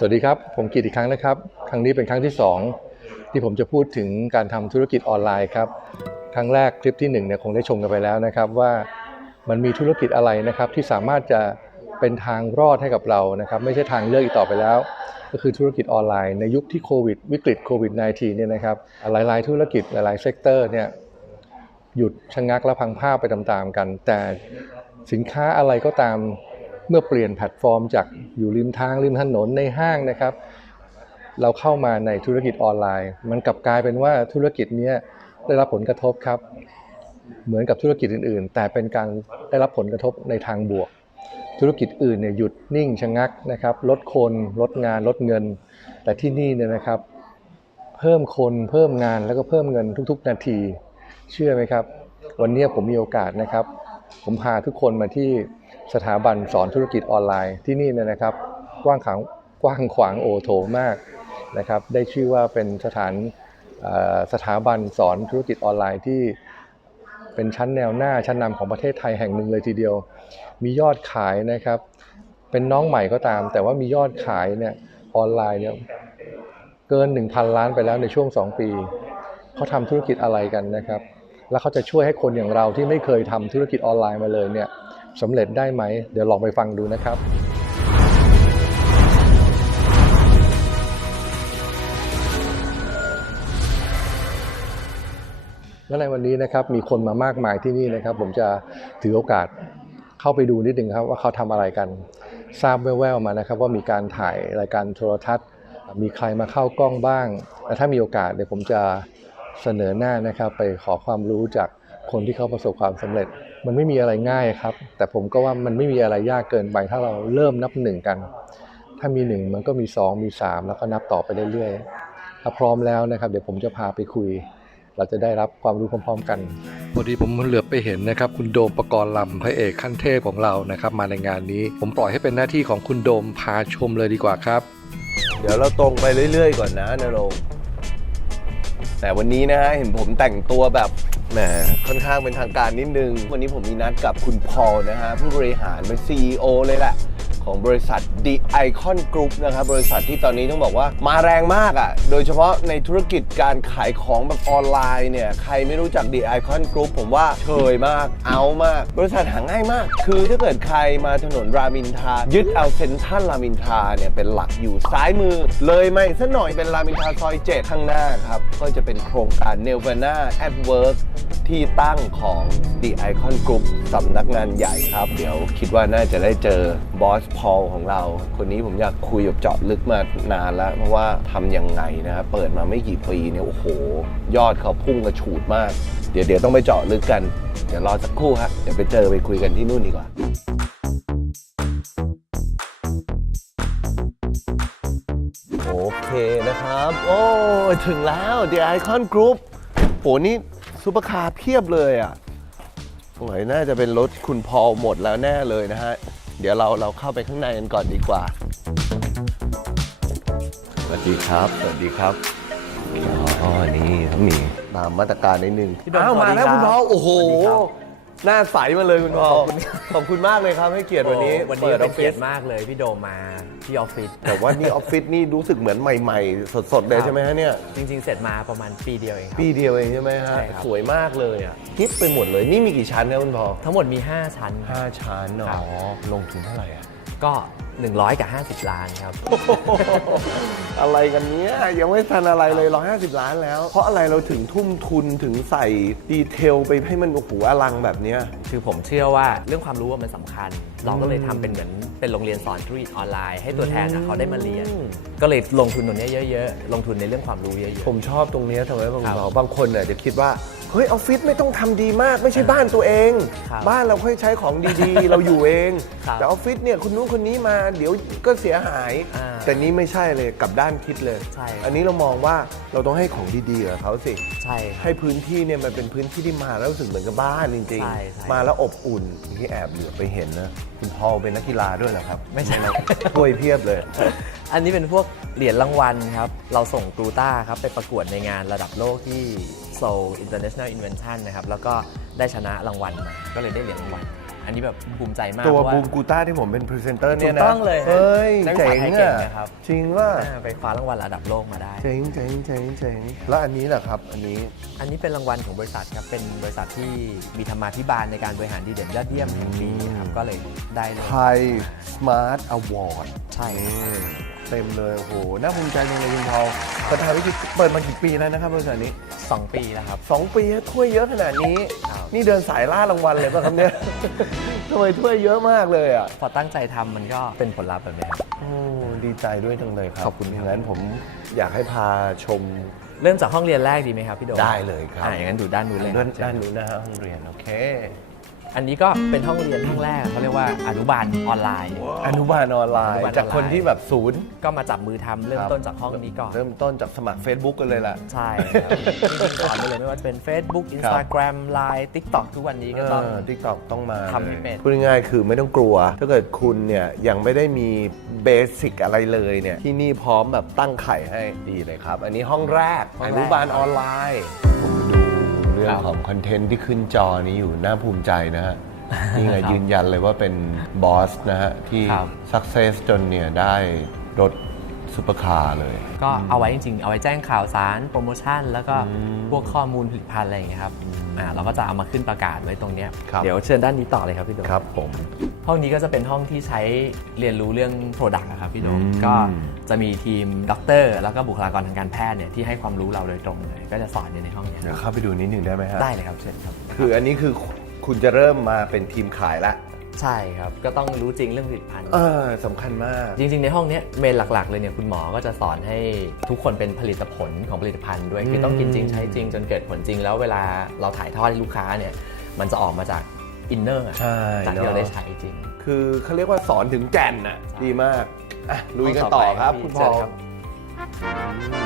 สวัสดีครับ ผมกิตอีกครั้งนะครับ ครั้งนี้เป็นครั้งที่ 2 ที่ผมจะพูดถึงการทำธุรกิจออนไลน์ครับ ครั้งแรกคลิปที่1เนี่ยคงได้ชมกันไปแล้วนะครับว่ามันมีธุรกิจอะไรนะครับที่สามารถจะเป็นทางรอดให้กับเรานะครับไม่ใช่ทางเลือกอีกต่อไปแล้ว ก็คือธุรกิจออนไลน์ในยุคที่โควิดวิกฤตโควิด -19 เนี่ยนะครับหลายๆ ธุรกิจหลายๆเซกเตอร์เนี่ยหยุดชะงักและพังภาพไปตามๆกัน แต่สินค้าอะไรก็ตาม เมื่อเปลี่ยนแพลตฟอร์มจากอยู่ริมทางริมถนนในห้างนะครับ เราเข้ามาในธุรกิจออนไลน์ มันกลับกลายเป็นว่าธุรกิจเนี้ยได้รับผลกระทบครับ เหมือนกับธุรกิจอื่น ๆ แต่เป็นการได้รับผลกระทบในทางบวก ธุรกิจอื่นเนี่ยหยุดนิ่งชะงักนะครับ ลดคนลดงานลดเงิน แต่ที่นี่เนี่ยนะครับ เพิ่มคนเพิ่มงานแล้วก็เพิ่มเงินทุก ๆ นาที เชื่อไหมครับ วันนี้ผมมีโอกาสนะครับ ผมพาทุกคนมาที่ สถาบันสอนธุรกิจออนไลน์ที่นี่เนี่ยนะครับ กว้างขวางกว้างขวางโอโถมากนะครับ ได้ชื่อว่าเป็นสถานสถาบันสอนธุรกิจออนไลน์ที่เป็นชั้นแนวหน้าชั้นนำของประเทศไทยแห่งหนึ่งเลยทีเดียว มียอดขายนะครับ เป็นน้องใหม่ก็ตาม แต่ว่ามียอดขายเนี่ยออนไลน์เนี่ยเกิน 1,000 ล้านไปแล้วในช่วง 2 ปีเขาทำธุรกิจอะไรกันนะครับ แล้วเขาจะช่วยให้คนอย่างเราที่ไม่เคยทำธุรกิจออนไลน์มาเลยเนี่ย สำเร็จได้ไหม เดี๋ยวลองไปฟังดูนะครับ และในวันนี้นะครับมีคนมามากมายที่นี่นะครับ ผมจะถือโอกาสเข้าไปดูนิดนึงครับว่าเขาทำอะไรกัน ทราบแว่วๆมานะครับ ว่ามีการถ่ายรายการโทรทัศน์ มีใครมาเข้ากล้องบ้างและถ้ามีโอกาสเดี๋ยวผมจะเสนอหน้านะครับ ไปขอความรู้จาก คนที่เขาประสบความสำเร็จ มันไม่มีอะไรง่ายครับ แต่ผมก็ว่ามันไม่มีอะไรยากเกินไปถ้าเราเริ่มนับหนึ่งกัน ถ้ามีหนึ่งมันก็มีสองมีสามแล้วก็นับต่อไปเรื่อยๆถ้าพร้อมแล้วนะครับเดี๋ยวผมจะพาไปคุย เราจะได้รับความรู้พร้อมๆกันพอดีผมเหลือบไปเห็นนะครับ คุณโดมประกรณ์ลำพระเอกขั้นเทพของเรานะครับ มาในงานนี้ ผมปล่อยให้เป็นหน้าที่ของคุณโดมพาชมเลยดีกว่าครับ เดี๋ยวเราตรงไปเรื่อย ๆ ก่อนนะนรงค์แต่วันนี้นะฮะเห็นผมแต่งตัวแบบ แหมค่อนข้างเป็นทางการนิดนึง วันนี้ผมมีนัดกับคุณพอลนะฮะผู้บริหารเป็น CEO เลยแหละ ของบริษัท The Icon Group นะครับ บริษัทที่ตอนนี้ต้องบอกว่ามาแรงมากอะ่ะ โดยเฉพาะในธุรกิจการขายของแบบออนไลน์เนี่ย ใครไม่รู้จัก The Icon Group ผมว่าเชยมาก เอามาก บริษัทหาง่ายมาก คือถ้าเกิดใครมาถนนรามินทา ยึดเอาเซ็นทรัลรามินทาเนี่ยเป็นหลักอยู่ซ้ายมือ เลยไม่สักหน่อยเป็นรามินทาซอย7ข้างหน้าครับ ก็จะเป็นโครงการ n e v a n a at Work ที่ตั้งของ The Icon Group สำนักงานใหญ่ครับ เดี๋ยวคิดว่าน่าจะได้เจอบอสพอลของเรา คนนี้ผมอยากคุยแบบเจาะลึกมานานแล้ว เพราะว่าทำยังไงนะครับเปิดมาไม่กี่ปีเนี่ยโอ้โห ยอดเขาพุ่งกระฉูดมาก เดี๋ยวเดี๋ยวต้องไปเจาะลึกกัน เดี๋ยวรอสักครู่ฮะเดี๋ยวไปเจอไปคุยกันที่นู่นดีกว่าโอเคนะครับ โอ้ยถึงแล้ว The Icon Group โหนี่ซุปเปอร์คาร์เพียบเลยอะสวยน่าจะเป็นรถคุณพอลหมดแล้วแน่เลยนะฮะ เดี๋ยวเราเราเข้าไปข้างในกันก่อนดีกว่า สวัสดีครับ สวัสดีครับอ๋อนี่ต้องมีตามมาตรการนิดนึงพี่โดมอ้าวสวัมาสดีแล้วครับคุณพอลโอ้โหสวัสดีครับ หน้าใสมาเลยคุณพอลขอบคุณมากเลยครับให้เกียรติวันนี้โอ้วันนี้ปิดอเป็อนฟเกีฟิยรศติมากเลยพี่โดมมาที่ออฟฟิศแต่ว่านี่ออฟฟิศนี่รู้สึกเหมือนใหม่ ๆ สดๆเลยครับใช่ไหมฮะเนี่ย จริง ๆ เสร็จมาประมาณปีเดียวเองครับ ปีเดียวเองใช่ไหมฮะ ใช่ครับ สวยมากเลยอะกิฟไปหมดเลยนี่มีกี่ชั้นนะคุณพอทั้งหมดมี 5 ชั้นครับ ห้าชั้นครัอ๋บอลงทุนเท่าไหร่อะก็ 100 กับ 50 ล้านครับ อะไรกันเนี้ยยังไม่ทันอะไรเลย 150 ล้านแล้ว เพราะอะไรเราถึงทุ่มทุนถึงใส่ดีเทลไปให้มันโอ้โหอลังแบบเนี้ย คือผมเชื่อว่าเรื่องความรู้ว่ามันสำคัญ เราก็เลยทำเป็นเหมือนเป็นโรงเรียนสอนธุรกิจออนไลน์ให้ตัวแทนอะเขาได้มาเรียน ก็เลยลงทุนตรงเนี้ยเยอะๆ ลงทุนในเรื่องความรู้เยอะ ผมชอบตรงเนี้ยทำไมบางครับบางคนเนี่ยจะคิดว่า เฮ้ยออฟฟิศไม่ต้องทำดีมากไม่ใช่บ้านตัวเองครับบ้านเราค่อยใช้ของดีๆ เราอยู่เอง ครับแต่ออฟฟิศเนี่ยคุณนู้นคนนี้มาเดี๋ยวก็เสียหาย อ่าแต่นี้ไม่ใช่เลยกลับด้านคิดเลย ใช่ อันนี้เรามองว่าเราต้องให้ของดีๆกับเขาสิๆใช่ครับให้พื้นที่เนี่ยมันเป็นพื้นที่ที่มาแล้วรู้สึกเหมือนกับบ้านจริง ใช่ใช่มาแล้วอบอุ่นที่แอบเหลือไปเห็นนะคุณพอลเป็นนักกีฬาด้วยเหรอครับไม่ใช่ ถ้วยเพียบเลย อันนี้เป็นพวกเหรียญรางวัลครับ เราส่งกรูต้าครับ ไปประกวดในงานระดับโลกที่ Seoul International Invention นะครับ แล้วก็ได้ชนะรางวัลมา ก็เลยได้เหรียญรางวัล อันนี้แบบภูมิใจมากตัวเพราะา บูมกูต้าที่ผมเป็นพรีเซนเตอร์เนี่ยนะถูกต้องเลยเฮ้ยนักศึกเจ๋ษางไทยเก่งอะนะครับ จริงว่าอ่าไปคว้ารางวัลระดับโลกมาได้ เจ๋งเจ๋งเจ๋งเจ๋งแล้วอันนี้แหละครับ อันนี้ อันนี้เป็นรางวัลของบริษัทครับ เป็นบริษัทที่มีธรรมาภิบาลในการบริหารดีเด่นยอดเยี่ยมแห่งปีครับ ก็เลยได้เลย ไทยสมาร์ทอวอร์ดใช่ เต็มเลย โอ้โห น่าภูมิใจจังเลยคุณพอลประธานวิจิตรเปิดมากี่ปีแล้วนะครับบริษัทนี้สองปีแล้วครับสองปีแล้วถ้วยเยอะขนาดนี้ ครับ นี่เดินสายล่ารางวัลเลยป่ะครับเนี่ย ทำไมถ้วยเยอะมากเลยอะ พอตั้งใจทำมันก็เป็นผลลัพธ์แบบนี้ครับ โอ้ดีใจด้วยจังเลยครับขอบคุณครับอย่างนั้นผมอยากให้พาชมเริ่มจากห้องเรียนแรกดีไหมครับพี่โดมได้เลยครับอ่าอย่างนั้นดูด้านนู้นเลยด้านครับด้านนู้นนะฮะห้องเรียนโอเค อันนี้ก็เป็นห้องเรียนห้องแรกเขาเรียกว่าอนุบาลออนไลน์ อนุบาลออนไลอนุน์ บาลออนไลน์ จากคนที่แบบศูนย์ก็มาจับมือทำเริ่มครับต้นจากห้องนี้ก่อน เริ่มต้นจากสมัคร Facebook กันเลยล่ะ ใช่ครับจริงๆสอนไปเลยไม่ว่าจะเป็น Facebook Instagram Line TikTok ทุกวันนี้ก็ต้อง ทิกตอกต้องมาทำให้เป็น พูดง่ายๆคือไม่ต้องกลัว ถ้าเกิดคุณเนี่ยยังไม่ได้มีเบสิกอะไรเลยเนี่ยที่นี่พร้อมแบบตั้งไข่ให้ดีเลยครับ อันนี้ห้องแรกห้อองแรกนุบาลออนไลน์ผมดู เรื่องของคอนเทนต์ที่ขึ้นจอนี้อยู่น่าภูมิใจนะฮะนี่ไงยืนยันเลยว่าเป็นบอสนะฮะที่ครับสักเซสจนเนี่ยได้รถ ซุปเปอร์คาร์เลย ก็เอาไว้จริงๆ เอาไว้แจ้งข่าวสารโปรโมชั่น แล้วก็อืมพวกข้อมูลผลิตภัณฑ์อะไรอย่างเงี้ยครับอ่าเราก็จะเอามาขึ้นประกาศไว้ตรงเนี้ยครับ เดี๋ยวเชิญด้านนี้ต่อเลยครับพี่โดมครับผม ห้องนี้ก็จะเป็นห้องที่ใช้เรียนรู้เรื่อง Product อะครับพี่โดมอืม ก็จะมีทีมด็อกเตอร์แล้วก็บุคลากรทางการแพทย์เนี่ยที่ให้ความรู้เราโดยตรงเลยก็จะสอนอยู่ในห้องเนี้ยเดี๋ยวเข้าไปดูนิดหนึ่งได้ไหมฮะได้เลยครับเชิญครับ คืออันนี้คือคุณจะเริ่มมาเป็นทีมขายละ ใช่ครับ ก็ต้องรู้จริงเรื่องผลิตภัณฑ์ เออสำคัญมาก จริง ๆ ในห้องเนี้ยเมนหลัก ๆ เลยเนี่ยคุณหมอก็จะสอนให้ทุกคนเป็นผลิตผลของผลิตภัณฑ์ด้วย คือต้องกินจริงใช้จริงจนเกิดผลจริง แล้วเวลาเราถ่ายทอดให้ลูกค้าเนี่ยมันจะออกมาจากอินเนอร์ใช่จากที่เราเนอะได้ใช้จริง คือเขาเรียกว่าสอนถึงแก่นน่ะใช่ดีมากอะลุยกันต่อครับห้งคุณไปพอเชิญครับ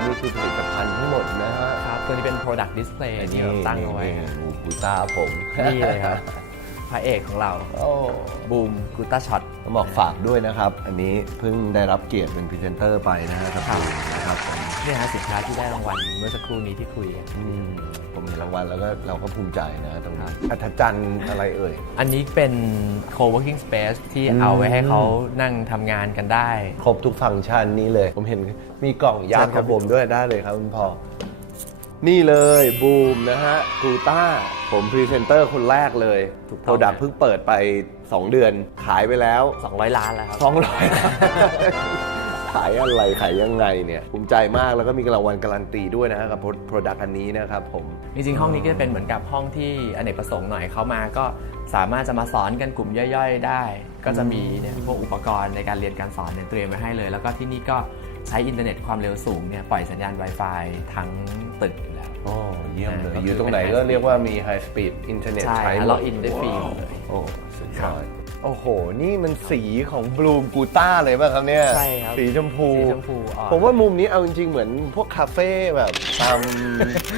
นี่คือผลิตภัณฑ์ทั้งหมดนะฮะครับตัวนี้เป็น product display ที่เราตั้งเอาไว้บูกูต้าผมนี่เลยครับ พระเอกของเราโอ้บูมกูต้าช็อต ต้องบอกฝากด้วยนะครับ อันนี้เพิ่งได้รับเกียรติเป็นพรีเซนเตอร์ไปนะฮะกับครับบูมนะครับผมนี่ฮะสินค้าที่ได้รางวัลเมื่อสักครู่นี้ที่คุยกันอืมผมเห็นรางวัลแล้วก็เราก็ภูมิใจนะตรงนี้อัศจรรย์อะไรเอ่ย อันนี้เป็น co-working space ที่อืมเอาไว้ให้เขานั่งทำงานกันได้ ครบทุกฟังก์ชันนี้เลย ผมเห็นมีกล่องยาใช่คขรัอบงผมด้วยได้เลยครับคุณพอ นี่เลยบูมนะฮะกูต้าผมพรีเซนเตอร์คนแรกเลยถูกต้องโปรดักต์เพิ่งเปิดไป 2 เดือนขายไปแล้ว 200 ล้านแล้วครับ 200 ขายอะไร ขายยังไงเนี่ยภูมิใจมากแล้วก็มีรางวัลการันตีด้วยนะฮะกับโปรดักต์อันนี้นะครับผม จริงๆห้องนี้ก็จะเป็นเหมือนกับห้องที่อเนกประสงค์หน่อยเข้ามาก็สามารถจะมาสอนกันกลุ่มย่อยๆ ได้ ก็จะมีเนี่ยพวกอุปกรณ์ในการเรียนการสอนเนี่ยเตรียมไว้ให้เลย แล้วก็ที่นี่ก็ใช้อินเทอร์เน็ตความเร็วสูงเนี่ยปล่อยสัญญาณ Wi-Fi ทั้งตึกอยู่แล้ว โอ้เยี่ยมเลยอ่าก็คืออยู่ตรงไหนเป็นก็ high เรียกว่ามี High Speed อินเทอร์เน็ตใช่ใช้หมดล็อกอินได้ฟรีหมดเลย โอ้สุดยครัอบด โอ้โห นี่มันสีของบลูมกูต้าเลยป่ะครับเนี่ยใช่ครับสีชมพู สีชมพูอ่อน ผมว่ามุมนี้เอาจริงๆ เหมือนพวกคาเฟ่แบบตาม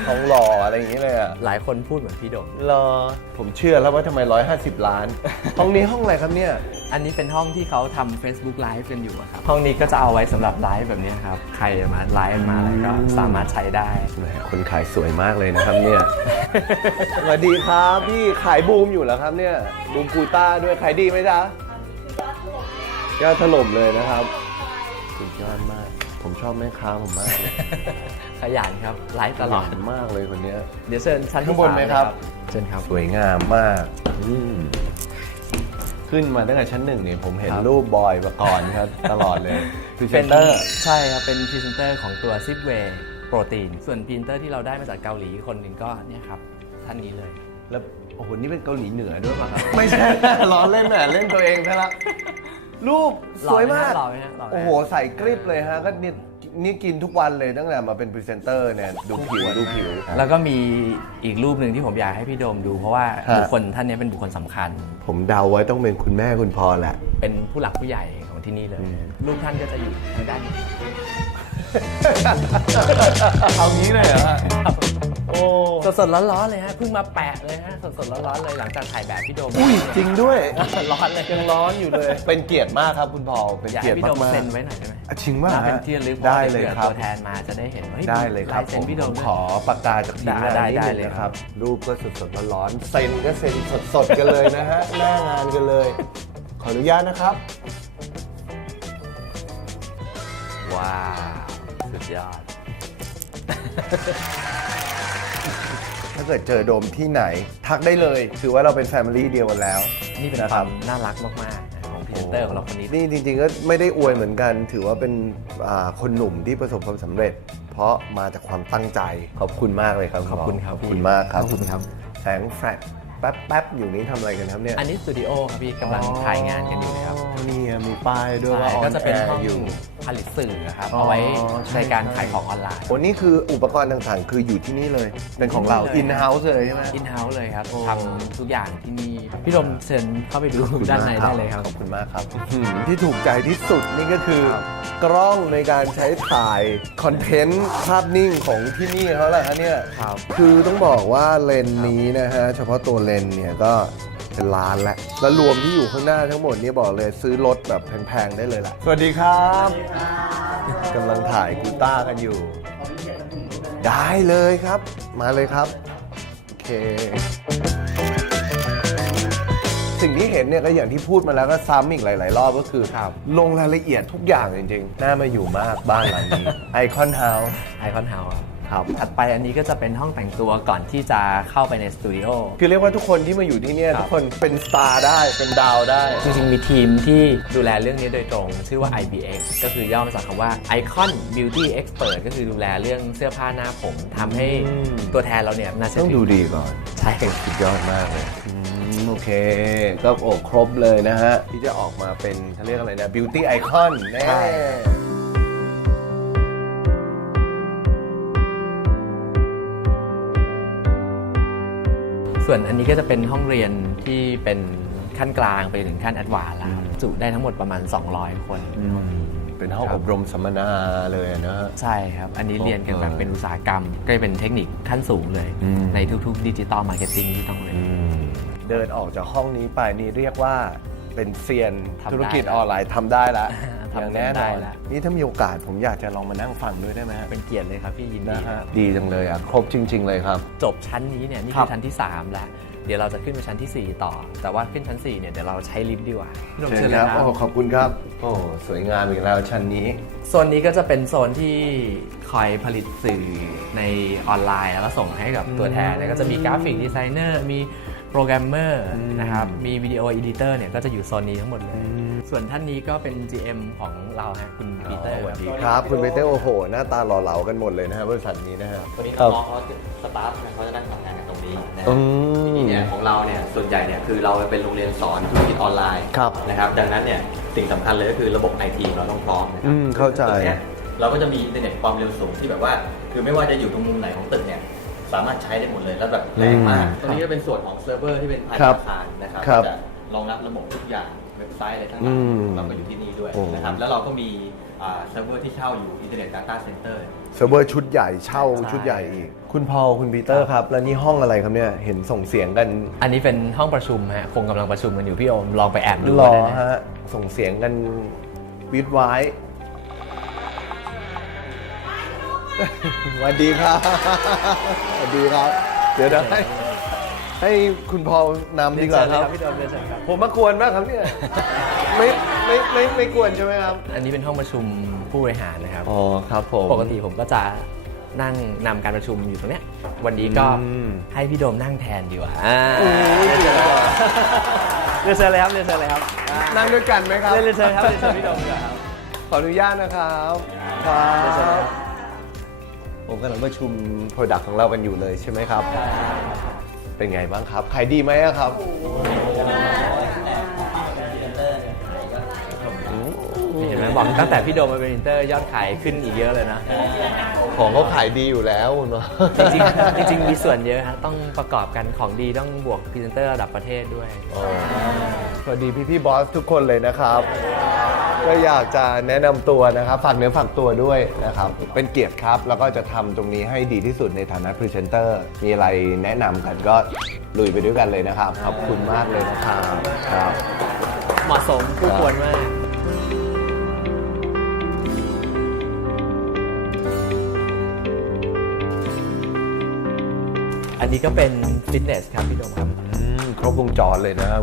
ทองหล่ออะไรอย่างนี้เลยอะหลายคนพูดเหมือนพี่โดม รอ ผมเชื่อแล้วว่าทำไม 150 ล้าน ห้องนี้ห้องอะไรครับเนี่ย อันนี้เป็นห้องที่เขาทำ Facebook Live กันอยู่อะครับ ห้องนี้ก็จะเอาไว้สำหรับไลฟ์แบบนี้ครับ ใครจะมาไลฟ์มาอะไรก็สามารถใช้ได้ แหมคนขายสวยมากเลยนะครับเนี่ย สวัสดีครับพี่ขายบูมอยู่แล้วครับเนี่ยบูมกูต้าด้วยขายดีไหมจ๊ะยอดถล่มเลยนะครับ สุดยอดมาก ผมชอบแม่ค้าผมมากเลยขยันครับไลฟ์ตตลลออดดมากเลยคนเนี้ย เดี๋ยวเชิญชั้นที่ข้างบนสามไหมเลยครับ เชิญครับ สวยงามมากอืมขึ้นมาตั้งแต่ชั้นหนึ่งเนี่ยผมเห็นครับ รูปบอยประกรณ์ครับ ตลอดเลยพรีเซเป็นนเตอร์ ใช่ครับ เป็นพรีเซนเตอร์ของตัวซิปเวย์โปรตีน ส่วนพรีเซนเตอร์ที่เราได้มาจากเกาหลีคนหนึ่งก็เนี่ยครับ ท่านนี้เลย แล้ว โอ้โห นี่เป็นเกาหลีเหนือด้วยป่ะครับ ไม่ใช่ ล้อเล่นน่ะเล่นตัวเองซะละรูปสวยมาก หล่อไหมฮะหล่อไหมฮะ โอ้โห ใส่กริบเลยฮะ ก็นี่นี่กินทุกวันเลยตั้งแต่มาเป็นพรีเซนเตอร์เนี่ย ดูผิว ดูผิว แล้วก็มีอีกรูปหนึ่งที่ผมอยากให้พี่โดมดู เพราะว่าฮะ บุคคลท่านนี้เป็นบุคคลสำคัญ ผมเดาไว้ต้องเป็นคุณแม่คุณพอแหละ เป็นผู้หลักผู้ใหญ่ของที่นี่เลยอืมรูปท่านก็จะอยู่ทางด้านนี้ เอางี้เลยเหรอฮะ โอ้โอ้สดๆร้อนๆเลยฮะเพิ่งมาแปะเลยฮะสดๆร้อนๆเลยหลังจากถ่ายแบบพี่โดมอุ้ยจริงด้วย ร้อนเลยยังร้อนอยู่เลย เป็นเกียรติมากครับคุณพอลเป็นอยากเกียรให้ติพี่โดมมากเซ็นไว้หน่อยได้ไหมๆอะจริงมากถ้าเป็นที่ระลึกได้เลยผื่อครับ ตัวแทนมาจะได้เห็นว่าเฮ้ยได้เลยครับลายเซ็นผมพี่โดมขอปากกาจากทีมงานได้นิดได้นึงเลย นะครับ รูปก็สดๆร้อนๆเซ็นก็เซ็นสดๆกันเลยนะฮะ หน้างานกันเลย ขออนุญาตนะครับ ว้าว สุดยอดถ้าเกิดเจอโดมที่ไหน ทักได้เลย ถือว่าเราเป็นแฟมิลี่เดียวกันแล้ว นี่เป็นนะคครัวาบมน่ารักมากๆนะของพรีเซนเตอร์ของเราคนนี้ นี่จริงๆก็ไม่ได้อวยเหมือนกัน ถือว่าเป็นอ่าคนหนุ่มที่ประสบความสำเร็จ เพราะมาจากความตั้งใจ ขอบคุณมากเลยครับขอบคุณครับขอบพี่คุณมากครับ ขอบคุณครับ แสงแฟลช แป๊บๆอยู่นี้ทำอะไรกันครับเนี่ยอันนี้สตูดิโอครับพี่กำลังถ่ายงานกันอยู่เลยครับอ๋อนี่มีป้ายด้วยว่าใช่ออก็นจะแอเป็นห้องร์อยู่ผลิตสื่อครับอ๋อเอาไว้ใช่ในการใช่ขายของออนไลน์โอ้นี่คืออุปกรณ์ต่างๆ คืออยู่ที่นี่เลยเป็นของเราที่อินนี่เลยเฮ้าส์เลยใช่ไหมอินเฮ้าส์เลยครับโอ้ทำทุกอย่างที่นี่พี่ดมเชิญเข้าไปดูด้านในได้เลยครับขอบคุณมากครับอืมที่ถูกใจที่สุดนี่ก็คือ กล้องในการใช้ถ่ายคอนเทนต์ภาพนิ่งของที่นี่เขาแหละฮะเนี่ยครับคือต้องบอกว่าเลนส์นี้นะฮะเฉพาะตัวเลนส์เนี่ยก็เป็นล้านแล้วแล้วรวมที่อยู่ข้างหน้าทั้งหมดเนี่ยบอกเลยซื้อรถแบบแพงๆได้เลยแหละสวัสดีครับกำลังถ่ายกูต้ากันอยู่ ได้เลยครับ มาเลยครับ โอเค สิ่งที่เห็นเนี่ยก็อย่างที่พูดมาแล้วก็ซ้ำอีกหลาย ๆ รอบก็คือ ครับ ลงรายละเอียดทุกอย่างจริงๆ น่ามาอยู่มากบ้านหลังนี้ ไอคอนเฮาส์ ไอคอนเฮาส์ครับถัดไปอันนี้ก็จะเป็นห้องแต่งตัวก่อนที่จะเข้าไปในสตูดิโอ คือเรียกว่าทุกคนที่มาอยู่ที่เนี่ยครับ ทุกคนเป็นสตาร์ได้เป็นดาวได้ จริงๆ มีทีมที่ดูแลเรื่องนี้โดยตรง ชื่อว่า IBX ก็คือย่อมาจากคำว่า Icon Beauty Expert ก็คือดูแลเรื่องเสื้อผ้าหน้าผมทำให้อืม ตัวแทนเราเนี่ยน่าเชื่ต้องถืดูดีก่อน ใช่ครับสุดยอดมากเลยอืมโอ เค ก็โอ้ครบเลยนะฮะ ที่จะออกมาเป็นเขาเรียกอะไรนะ beauty icon แน่ใช่ส่วนอันนี้ก็จะเป็นห้องเรียนที่เป็นขั้นกลางไปถึงขั้นแอดวานซ์แล้วครับจุได้ทั้งหมดประมาณ 200 คน เป็นห้องอบรมสัมมนาเลยนะฮะ ใช่ครับ อันนี้เรียนกันแบบเออเป็นอุตสาหกรรม ก็จะเป็นเทคนิคขั้นสูงเลยอืมในทุกๆดิจิตอลมาร์เก็ตติ้งที่ต้องเรียน เดินออกจากห้องนี้ไปนี่เรียกว่าเป็นเซียนทำได้ธุรกิจออนไลน์ทำได้แล้วทำอย่างแน่ได้นอนแล้วนี่ถ้ามีโอกาสผมอยากจะลองมานั่งฟังด้วยได้ไหมฮะเป็นเกียรติเลยครับพี่ยินดีนะคฮะรับดีจังเลยอะครบจริง ๆ เลยครับ จบชั้นนี้เนี่ยนี่ครัคืบ อชั้นที่ 3 แล้ว เดี๋ยวเราจะขึ้นไปชั้นทีสี่ 4 ต่อ แต่ว่าขึ้นชั้น 4 เนี่ยเดี๋ยวเราใช้ลิฟต์ดีกว่าพี่หนุ่มเชิเชิญญเลคยรับครับ โอ้ขอบคุณครับ โอ้สวยงามอีกแล้วชั้นนี้ โซนนี้ก็จะเป็นโซนที่คอยผลิตสื่อในออนไลน์ แล้วก็ส่งให้กับตัวแทนเนี่ยก็จะมีกราฟิกดีไซเนอร์ มี โปรแกรมเมอร์อืมนะครับ มีวิดีโอเอดิเตอร์เนี่ยก็จะอยู่โซนนี้ทั้งหมดเลย ส่วนท่านนี้ก็เป็น GM ของเราฮะคุณปีเตอร์สวัสดีครับ คุณเบเตอร์โอ้โห หน้าตาหล่อเหลากันหมดเลยนะฮะบริษัทนี้นะฮะวันนี้ครับน้องเขาสตาฟเนี่ยเขาจะนั่งทำงานกันตรงนี้นะอืทีมนี้เนี่ยของเราเนี่ยส่วนใหญ่เนี่ยคือเราเป็นโรงเรียนสอนธุรกิจออนไลน์ครับนะครับดังนั้นเนี่ยสิ่งสำคัญเลยก็คือระบบไอทีเราต้องพร้อมนะครัอืมเข้าใจตึกนี่ยเราก็จะมีอินเทอร์เน็ตความเร็วสูงที่แบบว่า คือไม่ว่าจะอยู่ตรงมุมไหนของตึกเนี่ย สามารถใช้ได้หมดเลยแล้วแบบแรงมากอืมตรงนี้ก็เป็นส่วนของเซิร์ฟเวอร์ที่เป็นภายในครับอาคารนะครับครับจะรองรับระบบทุกอย่างเว็บไซต์อะไรทั้งหอืลายมเราก็อยู่ที่นี่ด้วยโอ้นะครับแล้วเราก็มีอ่าเซิร์ฟเวอร์ที่เช่าอยู่อินเทอร์เน็ตดาต้าเซ็นเตอร์เซิร์ฟเวอร์ชุดใหญ่เช่าใช่ชุดใหญ่อีก คุณพอลคุณปีเตอร์ครับ แล้วนี่ห้องอะไรครับเนี่ย เห็นส่งเสียงกันอันนี้เป็นห้องประชุมฮะคงกำลังประชุมกันอยู่พี่โอมลองไปแอบดูรอได้นะฮะ ส่งเสียงกันวิดไว้ สวัสดีครับ สวัสดีครับ เดี๋ยวนะให้ให้คุณพอลนำดีกว่าครับ พี่โดมเรียนเชิญครับ ผมมากวนมากครับเนี่ย ไม่ไม่ไม่ไม่กวนใช่ไหมครับ อันนี้เป็นห้องประชุมผู้บริหารนะครับ อ๋อครับผม ปกติผมก็จะนั่งนำการประชุมอยู่ตรงเนี้ย วันนี้ก็อืม ให้พี่โดมนั่งแทนดีกว่าอ่าโอ้ยเดี๋ยวเรียนเชิญเลยครับเรียนเชิญเลยครับนั่งด้วยกันไหมครับ เรียนเชิญครับเรียนเชิญพี่โดมดีกว่าครับ ขออนุญาตนะครับ ครัเรียนเชิญครับบ ผมกำลังประชุม Product ของเรากันอยู่เลยใช่ไหมครับ เป็นไงบ้างครับ ขายดีไหมอะครับเห็นไหมบอกตั้งแต่พี่โดมมาเป็นอินเตอร์ยอดขายขึ้นอีกเยอะเลยนะ ของเขาขายดีอยู่แล้วเนาะจริงๆจริงๆมีส่วนเยอะฮะต้องประกอบกันของดีต้องบวกพรีเซนเตอร์ระดับประเทศด้วย สวัสดีพี่พี่ๆบอสทุกคนเลยนะครับ ก็อยากจะแนะนำตัวนะครับฝากเนื้อฝากตัวด้วยนะครับ เป็นเกียรติครับ แล้วก็จะทำตรงนี้ให้ดีที่สุดในฐานะพรีเซนเตอร์มีอะไรแนะนำกันก็ลุยไปด้วยกันเลยนะครับ ขอบคุณมากเลยนะครับครับ เหมาะสมคู่ควรมาก อันนี้ก็เป็นฟิตเนสครับพี่โดมครับ ครบวงจรเลยนะครับ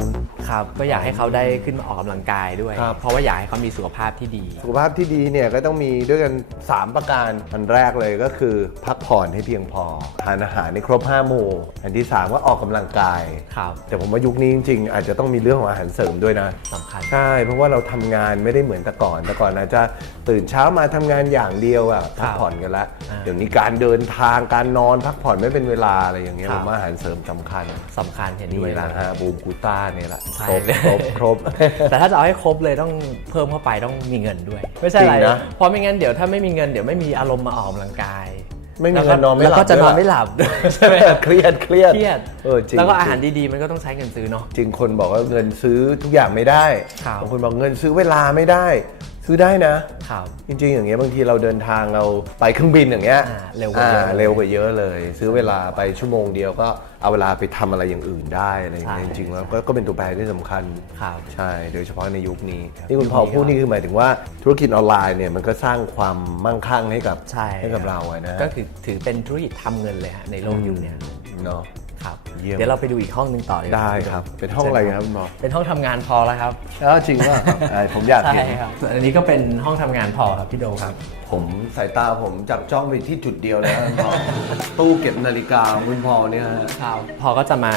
ครับก็อยากให้เขาได้ขึ้นมาออกกำลังกายด้วย ครับ เพราะว่าอยากให้เขามีสุขภาพที่ดี สุขภาพที่ดีเนี่ยก็ต้องมีด้วยกัน 3 ประการ อันแรกเลยก็คือพักผ่อนให้เพียงพอทานอาหารในครบ5หมู่ อันที่ 3 ก็ออกกำลังกาย ครับ แต่ผมว่ายุคนี้จริงๆ อาจจะต้องมีเรื่องของอาหารเสริมด้วยนะ สำคัญ ใช่ เพราะว่าเราทำงานไม่ได้เหมือนแต่ก่อน แต่ก่อนอาจจะตื่นเช้ามาทำงานอย่างเดียวอะพักผ่อนกันละอ่าเดี๋ยวนี้การเดินทางการนอนพักผ่อนไม่เป็นเวลาอะไรอย่างเงี้ยครัผบ มว่าอาหารเสริมสำคัญ สำคัญเห็นนี่ด้วยแหละเลยฮะบูมกูต้าเนี่ยแหละใช่ครบเลยครบครบ แต่ถ้าจะเอาให้ครบเลยต้องเพิ่มเข้าไปต้องมีเงินด้วย ไม่ใช่อะไรจริงนะเพราะไม่งั้นเดี๋ยวถ้าไม่มีเงินเดี๋ยวไม่มีอารมณ์มาออกกำลังกายไม่มีแล้วเงินนอนไม่หลับแล้วก็จะนอนด้วยไม่หลับด้วยใช่ไหมเครียดเครียดเครียดเออจริงแล้วก็อาหารจริงดีๆมันก็ต้องใช้เงินซื้อเนาะจริงคนบอกว่าเงินซื้อทุกอย่างไม่ได้ครับบางคนบอกเงินซื้อเวลาไม่ได้ ซื้อได้นะ ครับ จริง ๆ อย่างเงี้ยบางทีเราเดินทางเราไปเครื่องบินอย่างเงี้ยอ่าเร็วกว่าเยอะ อ่เร็วกว่าเยอะเลย ซื้อเวลาไปชั่วโมงเดียวก็เอาเวลาไปทำอะไรอย่างอื่นได้อะไรอย่างเงี้ยใช่จริงๆแล้วก็ก็เป็นตัวแปรที่สำคัญ ครับ ใช่โดยเฉพาะในยุคนี้ที่คุณยุคนี้พอพูดก็นี่คือหมายถึงว่าธุรกิจออนไลน์เนี่ยมันก็สร้างความมั่งคั่งให้กับใช่กับเราอะนะก็คือถือเป็นธุรกิจทำเงินเลยฮะในโลกยุคเนี้ย เนาะ ครับเยี่ยม เดี๋ยวเราไปดูอีกห้องหนึ่งต่อเลยได้ครับ เป็นห้องอะไรครับคุณหมอเป็นห้องทำงานพอแล้วครับอ้าวจริงว่าผมอยากใช่เห็นครับส่วนอันนี้ก็เป็นห้องทำงานพอครับพี่โดครับ ผมสายตาผมจับจ้องไปที่จุดเดียวเลยครับคุณพ่อ ตู้เก็บนาฬิกาของคุณพ่อเนี่ยฮะครับพอก็จะมา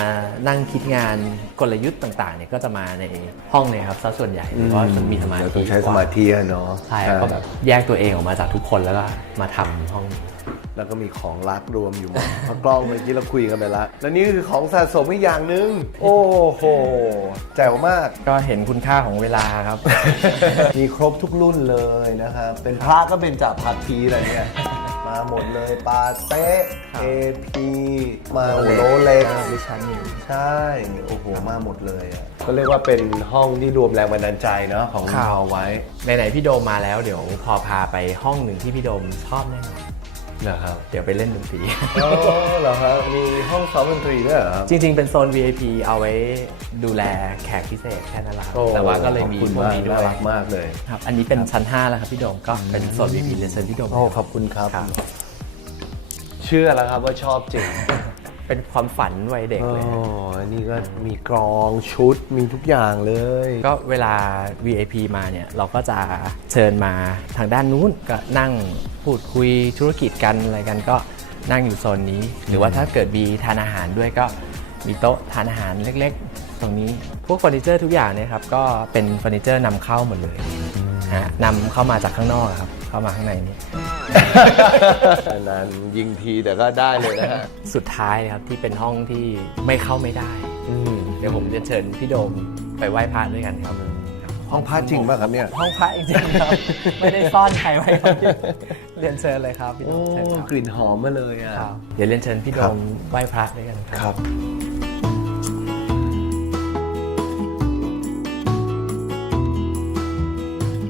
นั่งคิดงานกลยุทธ์ต่างๆเนี่ยก็จะมาในห้องเนี่ยครับซะส่วนใหญ่เพราะว่ามันมีสมาธิเราต้องใช้สมาธิอะเนาะ ใช่ก็แบบแยกตัวเองออกมาจากทุกคนแล้วก็มาทำห้องนี้ แล้วก็มีของรักรวมอยู่หมดเพราะกล้องเมื่อกี้เราคุยกันไปแล้วแล้วนี่คือของสะสมอีกอย่างหนึ่งโอ้โหแจ๋วมาก ก็เห็นคุณค่าของเวลาครับ มีครบทุกรุ่นเลยนะครับ เป็นพระก็เป็นจากพาคีอะไรเนี่ย มาหมดเลยปาเต้ครับเอพีมาโอโรเล็กดิฉันอยู่ใช่โอ้โหมาหมดเลยอะก็เรียกว่าเป็นห้องที่รวมแรงบันดาลใจเนาะของครับเราไว้ไหนๆพี่โดมมาแล้วเดี๋ยวพอพาไปห้องหนึ่งที่พี่โดมชอบแน่นอน นะครับ เดี๋ยวไปเล่นดนตรี อ๋อเหรอครับมีห้องซ้อมดนตรีด้วยเหรอครับ จริง ๆ เป็นโซน VIP เอาไว้ดูแลแขกพิเศษแค่นั้นแหละครับโอ้แต่ว่าก็เลยมีขอบคุณพวกมากนี้ด้วน่ายรักมากเลย ครับ อันนี้เป็นชั้น 5 แล้วครับพี่โดม ก็เป็นโซน VIP เรียนเชิญพี่โดม โอ้ขอบคุณครับ ครับ เชื่อแล้วครับว่าชอบจริงเป็นความฝันวัยเด็กอ๋อเลยอันนี้ก็มีกรองชุดมีทุกอย่างเลย ก็เวลา VIP มาเนี่ย เราก็จะเชิญมาทางด้านนู้นก็นั่ง พูดคุยธุรกิจกันอะไรกันก็นั่งอยู่โซนนี้ หรือว่าถ้าเกิดมีทานอาหารด้วยก็มีโต๊ะทานอาหารเล็กๆ ตรงนี้พวกเฟอร์นิเจอร์ทุกอย่างเนี่ยครับก็เป็นเฟอร์นิเจอร์นำเข้าหมดเลยฮะนำเข้ามาจากข้างนอกครับเข้ามาข้างในนี้ นานยิงทีแต่ก็ได้เลยนะฮะสุดท้ายครับที่เป็นห้องที่ไม่เข้าไม่ได้อืมเดี๋ยวผมจะเชิญพี่โดมไปไหว้พระด้วยกันครับ ห้องพักจริงป่ะครับเนี่ย ห้องพระจริงๆครับ ไม่ได้ซ่อนใครไว้ครับเรียนเชิญเลยครับพี่โดโอ้มเชิญครับ กลิ่นหอมมาเลยอะ ครับ เดี๋ยวเรียนเชิญพี่โดครับ มไหว้พระด้วยกันคครับรับ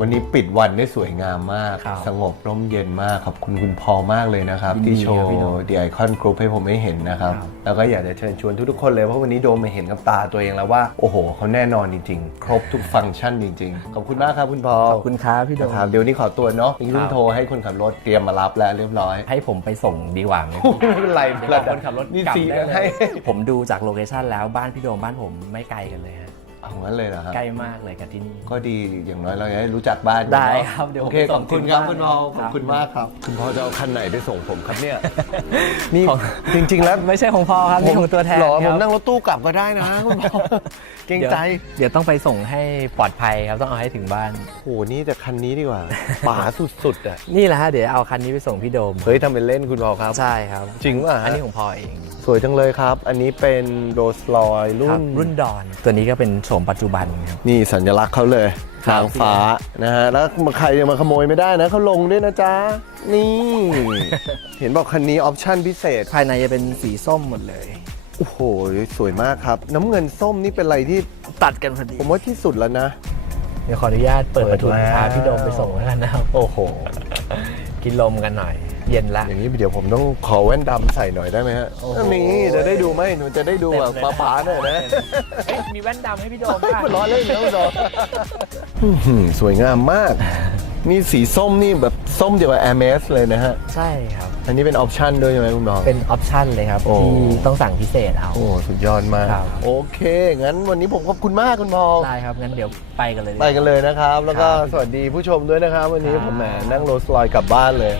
วันนี้ปิดวันได้สวยงามมาก ครับสงบร่มเย็นมากขอบคุณคุณพอมากเลยนะครับ ยินดีที่โชครับว์พี่โดม The Icon Group ให้ผมได้เห็นนะครับ ครับ แล้วก็อยากจะเชิญชวนทุกๆคนเลยเพราะวันนี้โดมมาเห็นกับตาตัวเองแล้วว่า โอ้โหเขาแน่นอนจริงๆ ครบทุกฟังก์ชันจริงๆ ขอบคุณมากครับคุณพอขอบคุณครับพี่โดมนะครับเดี๋ยวนี้ขอตัวเนาะมีครุ่รันบโทรให้คนขับรถเตรียมมารับแล้วเรียบร้อย ให้ผมไปส่งดีกว่าไหมไม่เป็นไรเดี๋ยวบอกคนขับรถนี่กลับสีได้เลให้ยผมดูจากโลเคชันแล้วบ้านพี่โดมบ้านผมไม่ไกลกันเลยฮะ เอางั้นเลยเหรอครับใกล้มากเลยกับที่นี่ ก็ดีอย่างน้อยเราจะได้รู้จักบ้านได้เนอะครับเดี๋ยวผมโอเคไปส่ขงอบคุณครับถึคุงณบ้านพ่อคขรับอบคุณมากครับ คุณพ่อจะเอาคันไหนไปส่งผมครับเนี่ย นี่ของ จริง ๆ แล้วไม่ใช่ของพ่อครับนี่ของตัวแทนหรอคผรัมบนั่งรถตู้กลับก็ได้นะคุณพ่อเกรงดี๋ยวใจเดี๋ยวต้องไปส่งให้ปลอดภัยครับต้องเอาให้ถึงบ้าน โอ้โหนี่แต่คันนี้ดีกว่าป๋าสุดๆอะนี่แหละฮะเดี๋ยวเอาคันนี้ไปส่งพี่โดมเฮ้ยทำเป็นเล่นคุณพ่อครับ ใช่ครับ จริงป่ะอันฮะนี้ของพ่อเอง สวยจังเลยครับ อันนี้เป็นโรสลอยครุ่รับนรุ่นดอน ตัวนี้ก็เป็นโฉมปัจจุบันครับ นี่สัญลักษณ์เขาเลยครับนางฟ้านะฮะ แล้วใครจะมาขโมยไม่ได้นะเขาลงด้วยนะจ๊ะ นี่ เห็นบอกคันนี้ออปชั่นพิเศษ ภายในจะเป็นสีส้มหมดเลย โอ้โห สวยมากครับ น้ำเงินส้มนี่เป็นอะไรที่ตัดกันพอดี ผมว่าที่สุดแล้วนะ เดี๋ยวขออนุญาตเปิดประทุนเปิดแล้วพาพี่โดมไปส่งแล้วกันนะครับโอ้โห กินลมกันหน่อย เย็นละ อย่างนี้เดี๋ยวผมต้องขอแว่นดำใส่หน่อยได้ไหมฮะโอ้โห นี่จะได้ดูไหมหนูจะได้ดูแบบป้าป๋าๆหน่อยนะเอ้ยมีแว่นดำให้พี่โดมไม่บ้างล้อเล่นนะคุณผู้ชมอื้อหือสวยงามมาก นี่สีส้มนี่แบบส้มเดียวกับ Air m a s เลยนะฮะ ใช่ครับ อันนี้เป็นออปชั่นด้วยใช่ไหมคุณน้อง เป็นออปชั่นเลยครับโอ้ ที่ต้องสั่งพิเศษเอา โอ้ สุดยอดมาก ครับ โอเค งั้นวันนี้ผมขอบคุณมากคุณพอล ได้ครับ งั้นเดี๋ยวไปกันเลยดีไปกันเลยนะครับ แล้วก็ครับสวัสดีผู้ชมด้วยนะครับ วันนี้ครับ ผมแหมนั่งโรลส์รอยซ์กลับบ้านเลย